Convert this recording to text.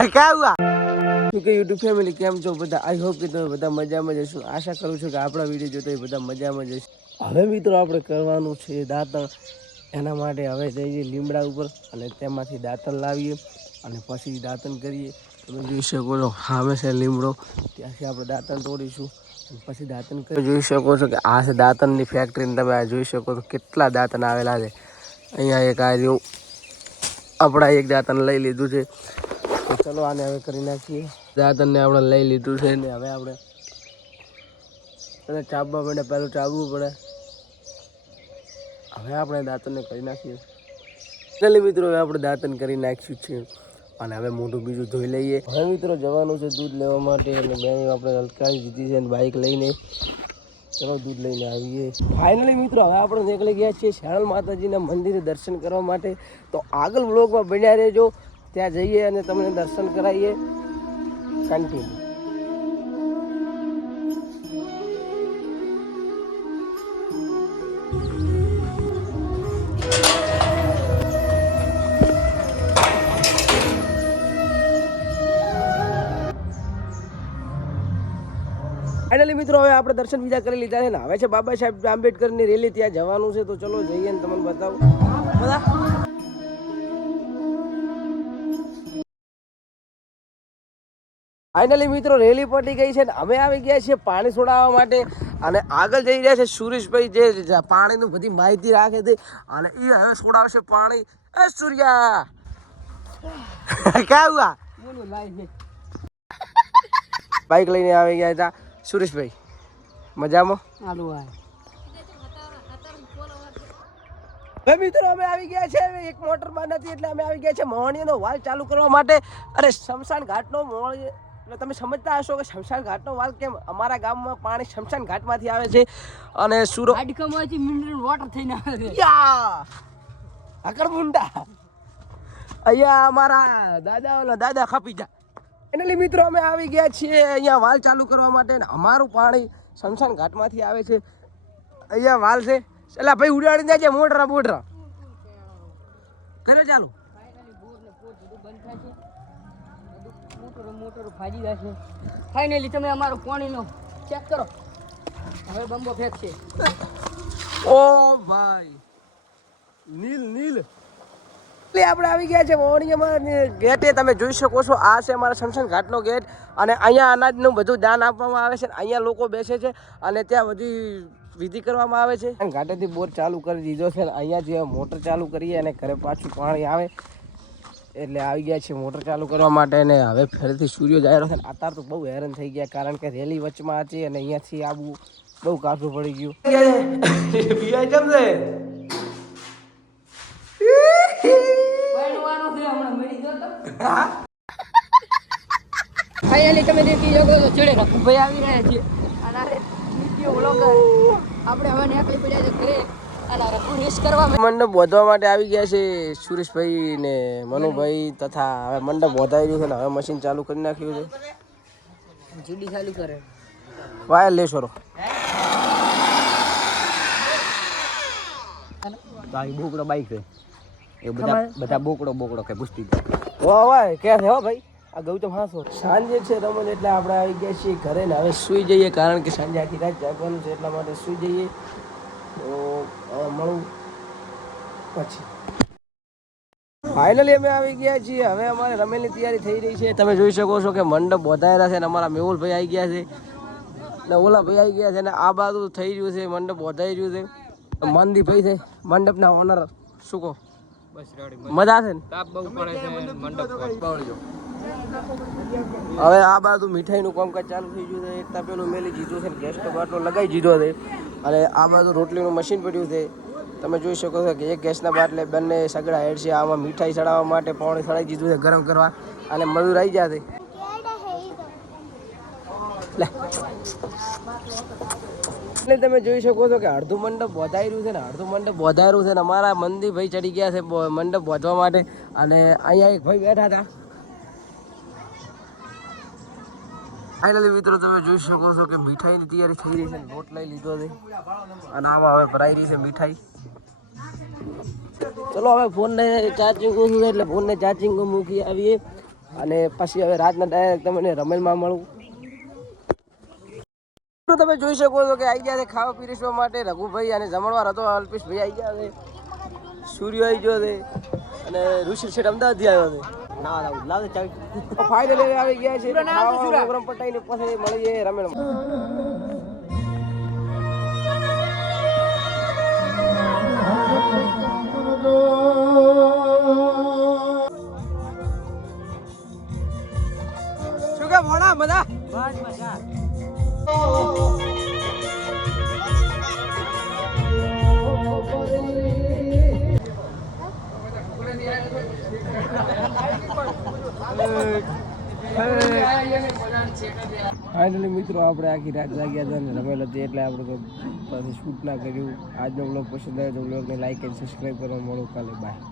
क्या हुआ કે યુટ્યુબ ફેમિલી કેમ છો બધા? આઈ હોપ કે તમે બધા મજામાં જ હશો. આશા કરું છું કે આપણા વિડીયો જોતા બધા મજામાં જ હશો. હવે મિત્રો આપણે કરવાનું છે દાંતણ. એના માટે હવે જઈએ લીમડા ઉપર અને તેમાંથી દાંતણ લાવીએ અને પછી દાંતણ કરીએ. તમે જોઈ શકો છો સામે છે લીમડો, ત્યાંથી આપણે દાંતણ તોડીશું પછી દાંતણ કરી. જોઈ શકો છો કે આ છે દાંતણની ફેક્ટરીને તમે આ જોઈ શકો છો કેટલા દાંતણ આવેલા છે. અહીંયા એક આ રહ્યું, આપણા એક દાંતણ લઈ લીધું છે. તો ચલો આને હવે કરી નાખીએ. દાંતણને આપણે લઈ લીધું છે ને હવે આપણે ચાબવા પડે, પહેલું ચાબવું પડે. હવે આપણે દાંતણને કરી નાખીએ. ચાલો મિત્રો હવે આપણે દાંતણ કરી નાખ્યું છે અને હવે મોઢું બીજું ધોઈ લઈએ. હવે મિત્રો જવાનું છે દૂધ લેવા માટે અને બે આપણે હલકાવી દીધી છે અને બાઇક લઈને ચલો દૂધ લઈને આવીએ. ફાઇનલી મિત્રો હવે આપણે નીકળી ગયા છીએ શાણલ માતાજીના મંદિરે દર્શન કરવા માટે. તો આગળ વ્લોગમાં બન્યા રહેજો, ત્યાં જઈએ અને તમને દર્શન કરાવીએ. કન્ટિન્યુ. ફાઇનલી મિત્રો હવે આપણે દર્શન બીજા કરી લીધા છે ને હવે છે બાબા સાહેબ આંબેડકરની રેલી, ત્યાં જવાનું છે. તો ચલો જઈએ ને તમને બતાવું. ફાઇનલી મિત્રો રેલી પટી ગઈ છે ને અમે આવી ગયા છીએ પાણી છોડાવવા માટે અને આગળ જઈ રહ્યા છે સુરેશભાઈ જે પાણીનું બધી માહિતી રાખે છે અને એ હવે છોડાવશે પાણી. એ સૂર્યા ક્યાં હુઆ? બાઇક લઈને આવી ગયા હતા સુરેશભાઈ. મજામાં? હવે મિત્રો અમે આવી ગયા છે, એક મોટરમાં નથી એટલે અમે આવી ગયા છે મોહણીનો વાલ ચાલુ કરવા માટે. અરે શમશાન ઘાટનો મોહણી એટલે તમે સમજતા હશો કે શમશાન ઘાટનો વાલ કેમ? અમારા ગામમાં પાણી શમશાન ઘાટમાંથી આવે છે અને સુરો મિનરલ વોટર થઈને આવે છે. યા આકર મુંડા અહીંયા અમારા દાદા ખપી જા. ફાઇનલી મિત્રો અમે આવી ગયા છીએ અહીંયા વાલ ચાલુ કરવા માટે ને અમારું પાણી શમશાન ઘાટમાંથી આવે છે. અહીંયા વાલ છે. ચલા ભાઈ ઉડાડી દેજે મોટરા બોટરા કરે ચાલુ. ફાઇનલી તમે અમારો પાણીનો ચેક કરો. હવે બંબો ફેંકશે. ઓ ભાઈ નીલ નીલ એટલે આપણે આવી ગયા છે મોહણીયામાં ગેટે. તમે જોઈ શકો છો આ છે અમારા શમશાન ઘાટનો ગેટ અને અહીંયા અનાજનું બધું દાન આપવામાં આવે છે. અહીંયા લોકો બેસે છે અને ત્યાં બધી વિધિ કરવામાં આવે છે. ઘાટેથી બોર ચાલુ કરી દીધો છે ને અહીંયા જે મોટર ચાલુ કરીએ અને ઘરે પાછું પાણી આવે એટલે આવી ગયા છે મોટર ચાલુ કરવા માટે. ને હવે ફરીથી સૂર્ય જાય રહ્યો છે. અત્યારે તો બહુ હેરાન થઈ ગયા કારણ કે રેલી વચમાં હતી અને અહીંયાથી આવવું બહુ કાઠું પડી ગયું. ફાઇનલી તમે દેખી શકો છો ચડે ભાઈ આવી રહ્યા છીએ અને આપણે હવે નીકળી પડ્યા છે ઘરે અને રેસ કરવા મંડપ બોધવા માટે આવી ગયા છે સુરેશભાઈ ને મનુભાઈ તથા હવે મંડપ બોધાઈ રહ્યું છે ને હવે મશીન ચાલુ કરી નાખ્યું છે. જીડી ચાલુ કરે વાયર લેશોરો બોકડો બાઈક છે એ બધા બોકડો કે પૂછતી વાય ક્યાં છે હો ભાઈ આ ગૌતમ હાસો. સાંજે છે રમણ એટલે આપણે આવી ગયા છીએ ઘરે ને હવે સૂઈ જઈએ કારણ કે સાંજે આખી રાત જાગવાનું છે એટલા માટે સૂઈ જઈએ. તો હવે મળું પછી. ફાઇનલી અમે આવી ગયા છીએ. હવે અમારે રમેલની તૈયારી થઈ રહી છે. તમે જોઈ શકો છો કે મંડપ બોધાયેલા છે ને અમારા મેહુલભાઈ આવી ગયા છે ને ઓલા ભાઈ આવી ગયા છે ને આ બાજુ થઈ રહ્યું છે મંડપ બોધાઈ રહ્યું છે. મંદીભાઈ છે મંડપના ઓનર. શું કહો? મજા છે ને? હવે આ બાજુ મીઠાઈનું કામકાજ ચાલુ થઈ ગયું છે. એક તપેલું મેલી દીધું છે ને ગેસનો બાટલો લગાવી દીધો છે અને આ બાજુ રોટલીનું મશીન પડ્યું છે. તમે જોઈ શકો છો કે એક ગેસના બાટલે બંને સગડા હેડ છે. આમાં મીઠાઈ ચડાવવા માટે પાણી ચડાવી દીધું છે ગરમ કરવા અને મજૂર આવી જશે. એટલે તમે જોઈ શકો છો કે અડધું મંડપ બોધાઈ રહ્યું છે ને અડધું મંડપ બોધાઈ રહ્યું છે ને અમારા મંદીભાઈ ચડી ગયા છે મંડપ બોધવા માટે અને અહીંયા એક ભાઈ બેઠા હતા. ફાઇનલી મિત્રો તમે જોઈ શકો છો કે મીઠાઈની તૈયારી થઈ રહી છે. લોટ લઈ લીધો છે અને આમાં હવે ભરાઈ રહી છે મીઠાઈ. ચલો હવે ફોનને ચાર્જિંગ ઓછું છે એટલે ફોનને ચાર્જિંગ મૂકી આવીએ અને પછી હવે રાતના ડાયરેક્ટ તમને રમેલમાં મળું. તો તમે જોઈ શકો છો કે આવી ગયા છે ખાવા પીરસવા માટે રઘુભાઈ અને જમણવાર હતો અલ્પેશભાઈ આવી ગયા છે, સૂર્ય આવી ગયો છે અને ઋષિ શેઠ અમદાવાદથી આવ્યો છે. ફાઇનલી આવી ગયા છે પ્રોગ્રામ પટાઈને પછી મળીએ રમેલમાં. શું કે ભણા બધા ફાઇનલી મિત્રો આપણે આખી રાત જાગ્યા હતા ને રમેલ હતી એટલે આપણે પછી શૂટ ના કર્યું. આજનો બ્લોગ પસંદ આવે તો બ્લોગને લાઈક અને સબસ્ક્રાઈબ કરવા મળો કાલે. બાય.